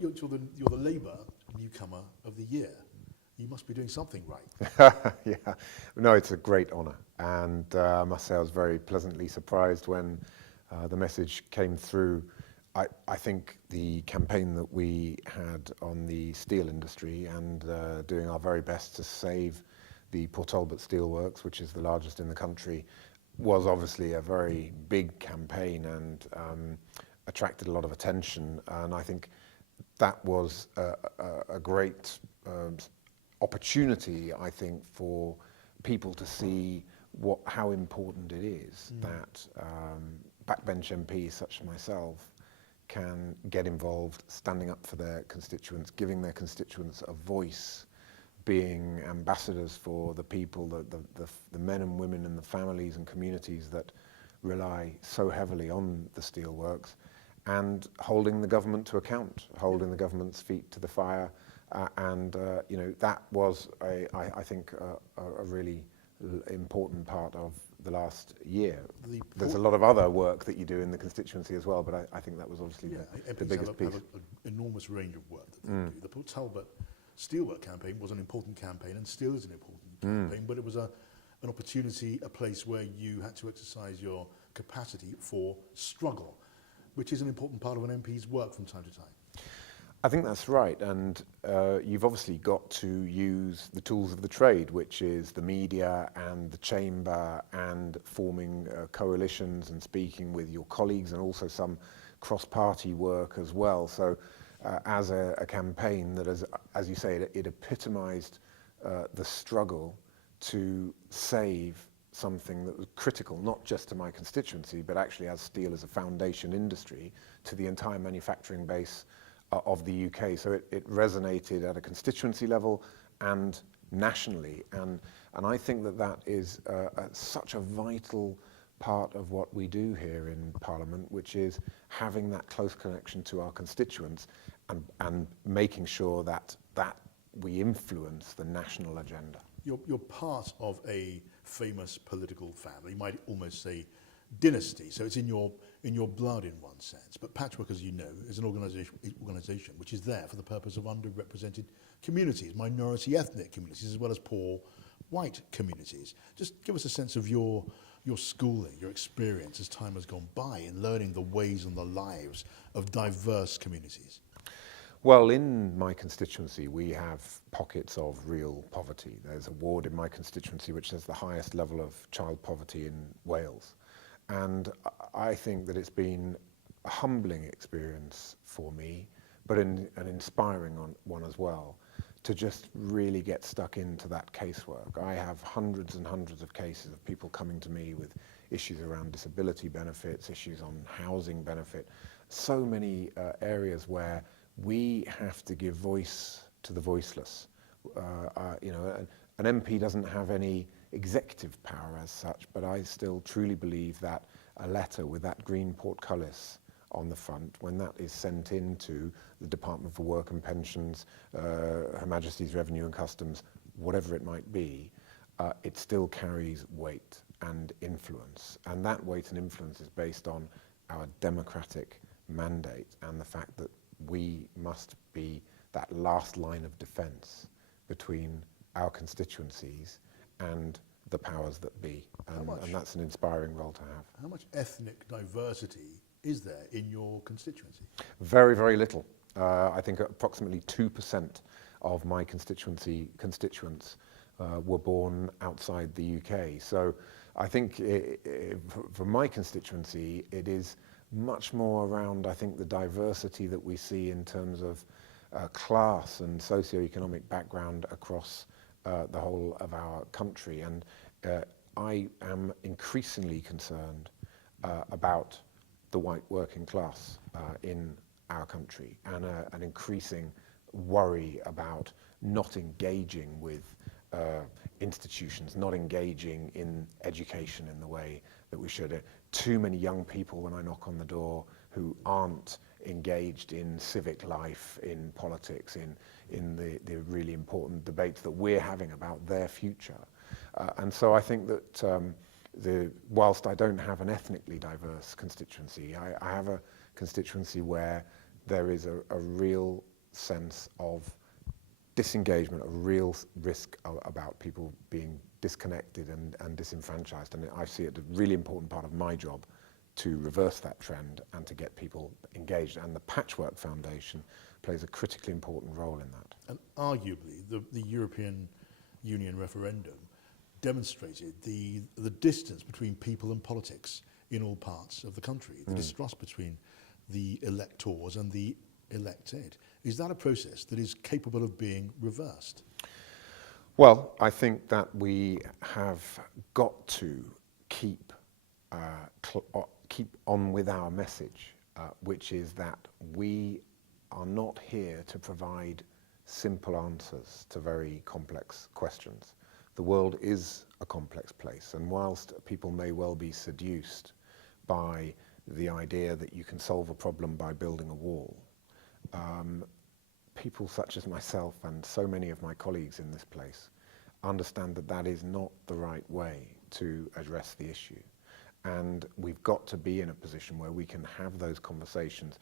You're the Labour Newcomer of the Year. You must be doing something right. Yeah, no, it's a great honour, and I must say I was very pleasantly surprised when the message came through. I think the campaign that we had on the steel industry and doing our very best to save the Port Talbot Steelworks, which is the largest in the country, was obviously a very big campaign and attracted a lot of attention. And I think that was a great opportunity, I think, for people to see how important it is that backbench MPs such as myself can get involved, standing up for their constituents, giving their constituents a voice, being ambassadors for the people, the men and women and the families and communities that rely so heavily on the steelworks, and holding the government to account, holding the government's feet to the fire. You know, that was, I think, a really important part of the last year. There's a lot of other work that you do in the constituency as well, but I think that was obviously the biggest piece. Have an enormous range of work that they do. The Port Talbot Steelwork campaign was an important campaign and still is an important campaign, but it was an opportunity, a place where you had to exercise your capacity for struggle, which is an important part of an MP's work from time to time. I think that's right, and you've obviously got to use the tools of the trade, which is the media and the chamber, and forming coalitions and speaking with your colleagues, and also some cross-party work as well. So as a campaign that, as you say, it epitomised the struggle to save something that was critical, not just to my constituency, but actually as steel as a foundation industry, to the entire manufacturing base of the UK. So it resonated at a constituency level and nationally, and I think that is such a vital part of what we do here in Parliament, which is having that close connection to our constituents and making sure that we influence the national agenda. You're part of a famous political family, you might almost say dynasty, so it's in your blood in one sense. But Patchwork, as you know, is an organisation which is there for the purpose of underrepresented communities, minority ethnic communities, as well as poor white communities. Just give us a sense of your schooling, your experience as time has gone by in learning the ways and the lives of diverse communities. Well, in my constituency, we have pockets of real poverty. There's a ward in my constituency which has the highest level of child poverty in Wales. And I think that it's been a humbling experience for me, but an inspiring one as well, to just really get stuck into that casework. I have hundreds and hundreds of cases of people coming to me with issues around disability benefits, issues on housing benefit, so many areas where we have to give voice to the voiceless. You know, an MP doesn't have any executive power as such, but I still truly believe that a letter with that green portcullis on the front, when that is sent into the Department for Work and Pensions, Her Majesty's Revenue and Customs, whatever it might be, it still carries weight and influence. And that weight and influence is based on our democratic mandate and the fact that we must be that last line of defence between our constituencies and the powers that be. And that's an inspiring role to have. How much ethnic diversity is there in your constituency? Very, very little. I think approximately 2% of my constituents were born outside the UK. So I think for my constituency, it is much more around, I think, the diversity that we see in terms of class and socioeconomic background across the whole of our country. And I am increasingly concerned about the white working class in our country, and an increasing worry about not engaging with institutions, not engaging in education in the way that we should. Too many young people, when I knock on the door, who aren't engaged in civic life, in politics, in the really important debates that we're having about their future. And so I think that whilst I don't have an ethnically diverse constituency, I have a constituency where there is a real sense of disengagement, a real risk about people being disconnected and disenfranchised. And I see it as a really important part of my job to reverse that trend and to get people engaged. And the Patchwork Foundation plays a critically important role in that. And arguably, the European Union referendum demonstrated the distance between people and politics in all parts of the country, the distrust between the electors and the elected. Is that a process that is capable of being reversed? Well, I think that we have got to keep on with our message, which is that we are not here to provide simple answers to very complex questions. The world is a complex place, and whilst people may well be seduced by the idea that you can solve a problem by building a wall, people such as myself and so many of my colleagues in this place understand that that is not the right way to address the issue. And we've got to be in a position where we can have those conversations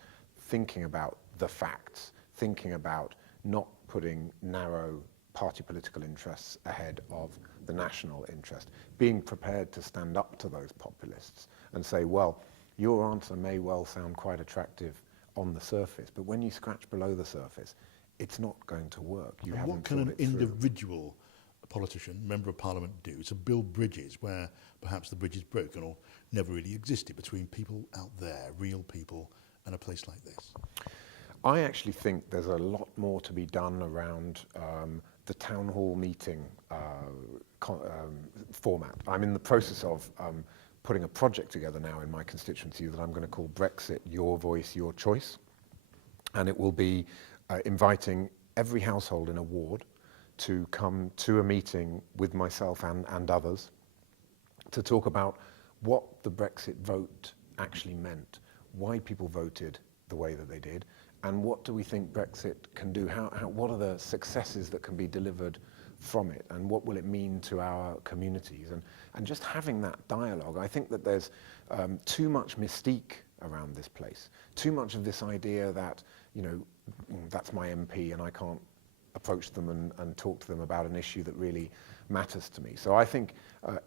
thinking about the facts, thinking about not putting narrow party political interests ahead of the national interest, being prepared to stand up to those populists and say, well, your answer may well sound quite attractive on the surface, but when you scratch below the surface, it's not going to work. You haven't what can an thought it through. individual politician, member of parliament, do to build bridges where perhaps the bridge is broken or never really existed between people out there, real people, and a place like this? I actually think there's a lot more to be done around the town hall meeting format. I'm in the process of putting a project together now in my constituency that I'm going to call Brexit, Your Voice, Your Choice. And it will be inviting every household in a ward to come to a meeting with myself and others to talk about what the Brexit vote actually meant, why people voted the way that they did, and what do we think Brexit can do? What are the successes that can be delivered from it, and what will it mean to our communities? And just having that dialogue, I think that there's too much mystique around this place, too much of this idea that, you know, that's my MP and I can't approach them and talk to them about an issue that really matters to me. So I think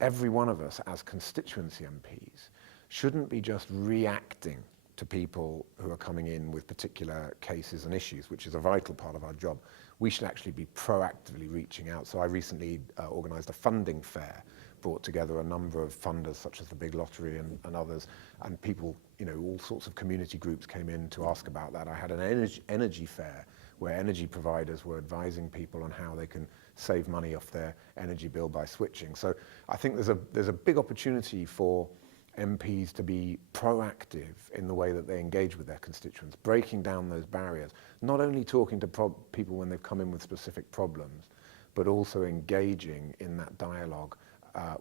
every one of us as constituency MPs shouldn't be just reacting to people who are coming in with particular cases and issues, which is a vital part of our job. We should actually be proactively reaching out. So I recently organised a funding fair, brought together a number of funders such as the Big Lottery and others, and people, you know, all sorts of community groups came in to ask about that. I had an energy fair where energy providers were advising people on how they can save money off their energy bill by switching. So I think there's a big opportunity for MPs to be proactive in the way that they engage with their constituents, breaking down those barriers, not only talking to people when they've come in with specific problems, but also engaging in that dialogue,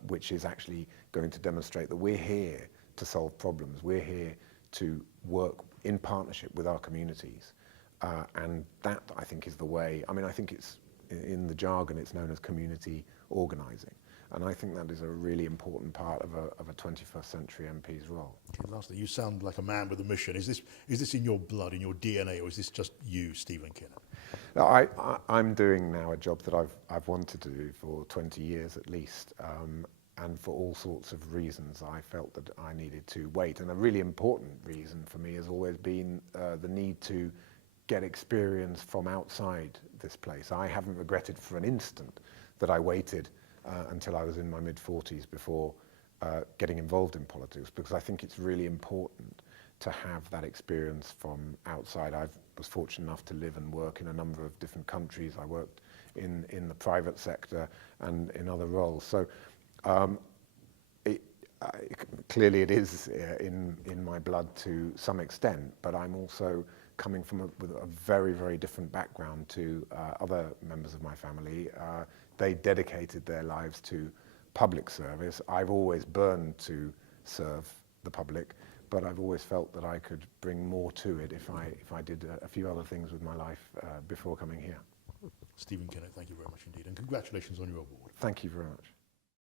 which is actually going to demonstrate that we're here to solve problems. We're here to work in partnership with our communities. And that, I think, is the way. I mean, I think it's, in the jargon, it's known as community organising. And I think that is a really important part of a 21st century MP's role. Okay, lastly, you sound like a man with a mission. Is this in your blood, in your DNA, or is this just you, Stephen Kinnock? No, I'm doing now a job that I've wanted to do for 20 years at least, and for all sorts of reasons I felt that I needed to wait. And a really important reason for me has always been the need to get experience from outside this place. I haven't regretted for an instant that I waited until I was in my mid-40s before getting involved in politics, because I think it's really important to have that experience from outside. I was fortunate enough to live and work in a number of different countries. I worked in the private sector and in other roles. So clearly it is in my blood to some extent, but I'm also coming from with a very, very different background to other members of my family. They dedicated their lives to public service. I've always burned to serve the public, but I've always felt that I could bring more to it if I did a few other things with my life before coming here. Stephen Kinnock, thank you very much indeed, and congratulations on your award. Thank you very much.